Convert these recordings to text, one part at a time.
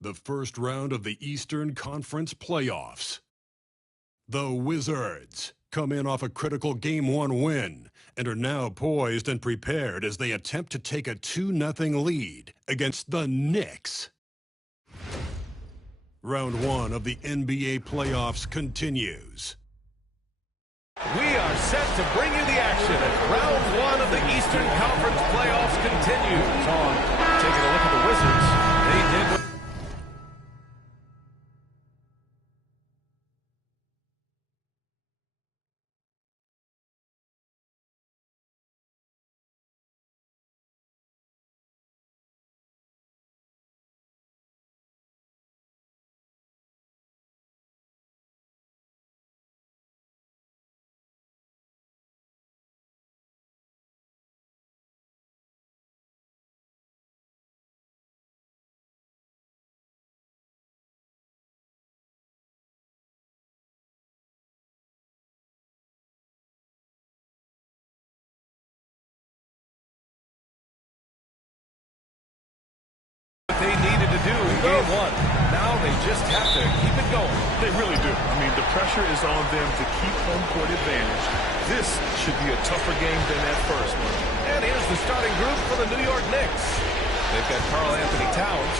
the first round of the Eastern Conference Playoffs. The Wizards come in off a critical Game 1 win and are now poised and prepared as they attempt to take a 2-0 lead against the Knicks. Round 1 of the NBA Playoffs continues. We are set to bring you the action as round 1 of the Eastern Conference Playoffs continues. Taking a look at the Wizards, they did... they needed to do in Game 1. Now they just have to keep it going. They really do. I mean, the pressure is on them to keep home court advantage. This should be a tougher game than that first one. And here's the starting group for the New York Knicks. They've got Karl Anthony Towns.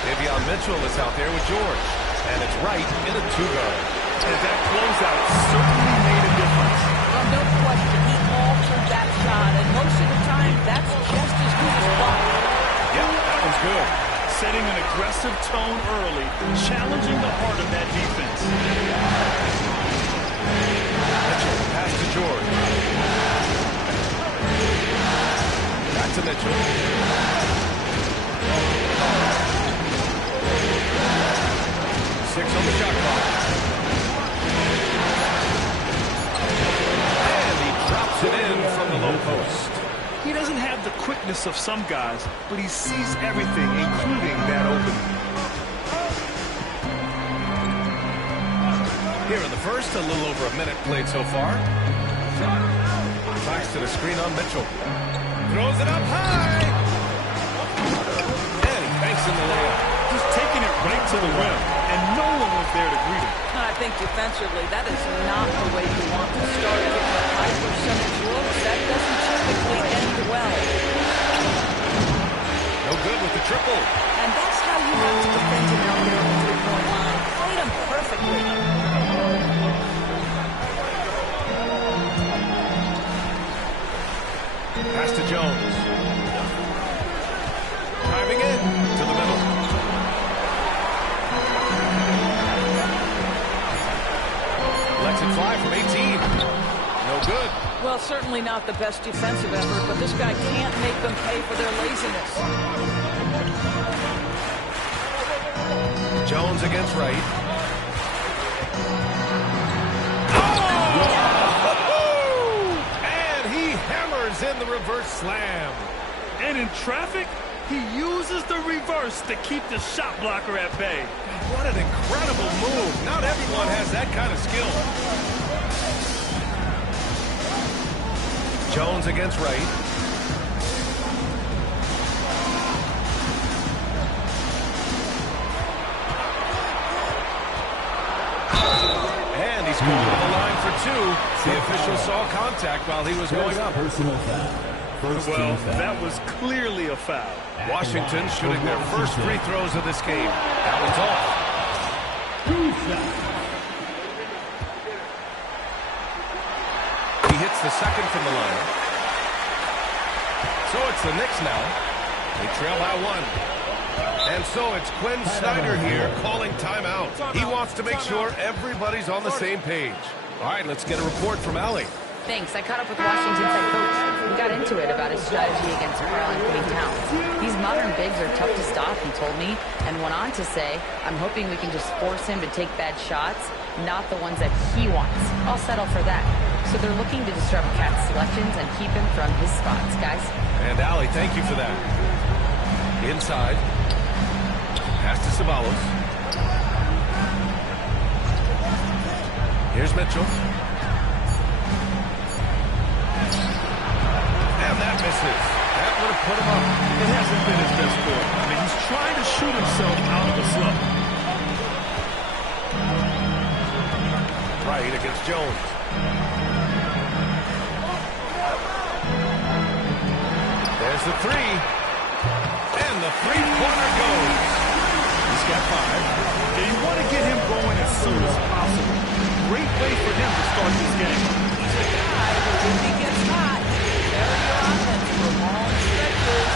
Davion Mitchell is out there with George. And it's Wright in a 2-guard. And that closeout certainly made a difference. Well, no question. He altered that shot. And most of the time, that's just as good as blocked. Yeah, that one's good. Setting an aggressive tone early, challenging the heart of that defense. Mitchell, pass to George. Back to Mitchell. 6 on the shot clock. And he drops it in from the low post. He doesn't have the quickness of some guys, but he sees everything, including that opening. Here in the first, a little over a minute played so far. Claxton a screen on Mitchell. Throws it up high. And he banks in the layup. Just taking it right to the rim, and no one was there to greet him. I think defensively, that is not the way you want to start getting a high percentage looks. That doesn't typically end well. No good with the triple. And that's how you have to defend him out there on the three-point line. Played him perfectly. Pass to Jones. Driving in to the middle. Lets it fly from 18. No good. Well, certainly not the best defensive effort, but this guy can't make them pay for their laziness. Jones against Wright. Oh! And he hammers in the reverse slam. And in traffic, he uses the reverse to keep the shot blocker at bay. What an incredible move. Not everyone has that kind of skill. Jones against Wright. And he's going to the line for 2. The official saw contact while he was going up. Personal foul. Well, that was clearly a foul. Washington shooting their first free throws of this game. That one's off. He hits the second from the line. So it's the Knicks now. They trail by 1. And so it's Quinn Snyder here calling timeout. He wants to make sure everybody's on the same page. All right, let's get a report from Allie. Thanks. I caught up with Washington's head coach. We got into it about his strategy against Karl Anthony Towns. These modern bigs are tough to stop, he told me, and went on to say, I'm hoping we can just force him to take bad shots, not the ones that he wants. I'll settle for that. So they're looking to disrupt Cat's selections and keep him from his spots, guys. And Allie, thank you for that. Inside. Pass to Ceballos. Here's Mitchell. And that misses. That would have put him up. It hasn't been his best quarter. I mean, he's trying to shoot himself out of a slump. Right against Jones. There's the three. And the three-pointer goes. He's got 5. Yeah, you want to get him going as soon as possible. Great way for him to start this game. He's a guy who, if he gets hot, carry your offense for long stretches.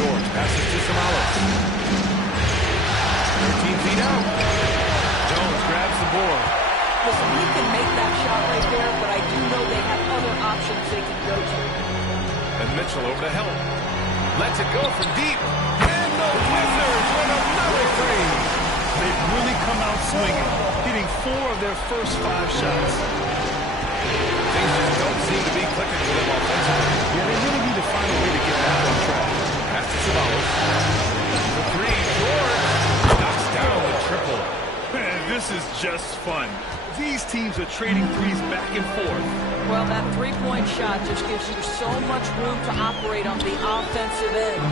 George passes to Samalos. 13 feet out. Jones grabs the board. Listen, he can make that shot right there, but I do know they have other options they can go to. And Mitchell over to help. Lets it go from deep. And the Wizards win another three. They've really come out swinging, hitting 4 of their first 5 shots. Things just don't seem to be clicking for them offensively. Yeah, they really need to find a way to get back on track. Pass to Samalos. The three. George knocks down the triple. Man, this is just fun. These teams are trading threes back and forth. Well, that three-point shot just gives you so much room to operate on the offensive end.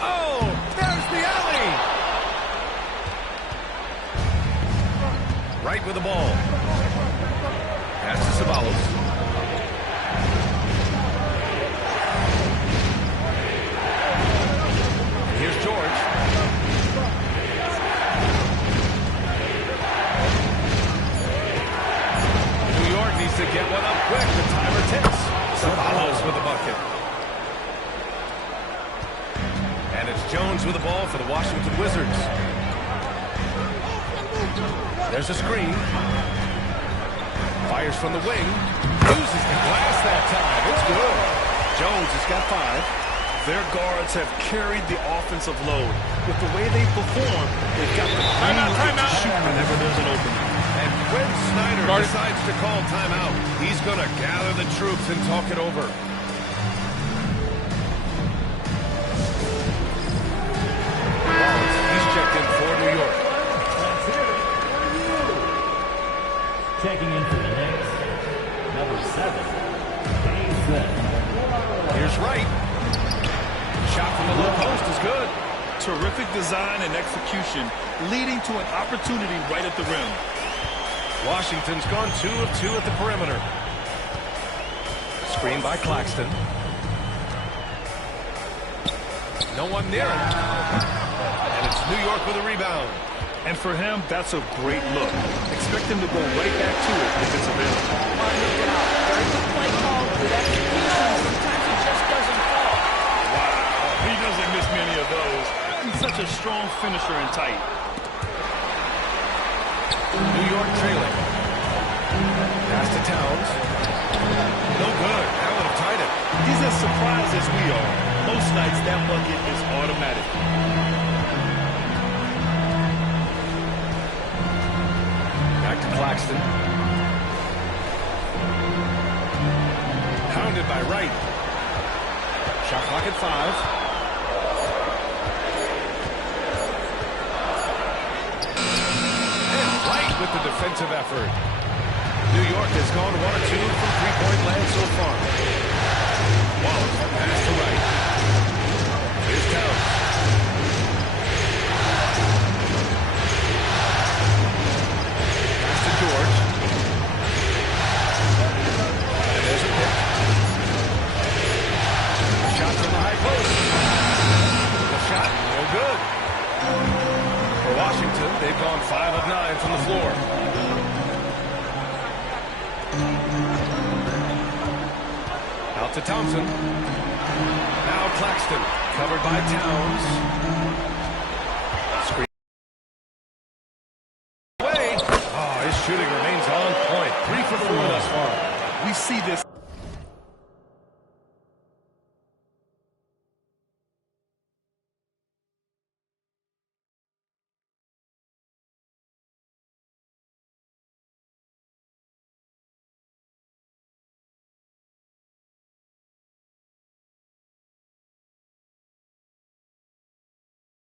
Oh, there's the alley. Right with the ball. Pass to Ceballos. Here's George. New York needs to get one up quick. The timer ticks. Ceballos with the bucket. And it's Jones with the ball for the Washington Wizards. There's a screen. Fires from the wing. Uses the glass that time. It's good. Jones has got 5. Their guards have carried the offensive load. With the way they perform, they've got the green light to shoot whenever there's an opening. And Quinn Snyder decides to call timeout. He's going to gather the troops and talk it over. Wallace, he's checked in for New York. Checking in for the Knicks, number 7, Here's Wright. Shot from the low post is good. Terrific design and execution, leading to an opportunity right at the rim. Washington's gone 2 of 2 at the perimeter. Screen by Claxton. No one near him. And it's New York with a rebound. And for him, that's a great look. Expect him to go right back to it if it's available. Very good play call, good execution. Sometimes it just doesn't fall. Wow, he doesn't miss many of those. He's such a strong finisher and tight. New York trailing. Pass to Towns. No good. That would have tied it. He's as surprised as we are. Most nights, that bucket is automatic. Back to Claxton. Pounded by Wright. Shot clock at 5. With the defensive effort. New York has gone 1 or 2 from three-point land so far. Wallace, pass to Wright. Here's Towns. Pass to George. And there's a pick. A shot from the high post. The shot, no good. For Washington, they've gone 5 of 9 from the floor. Out to Thompson. Now Claxton, covered by Towns.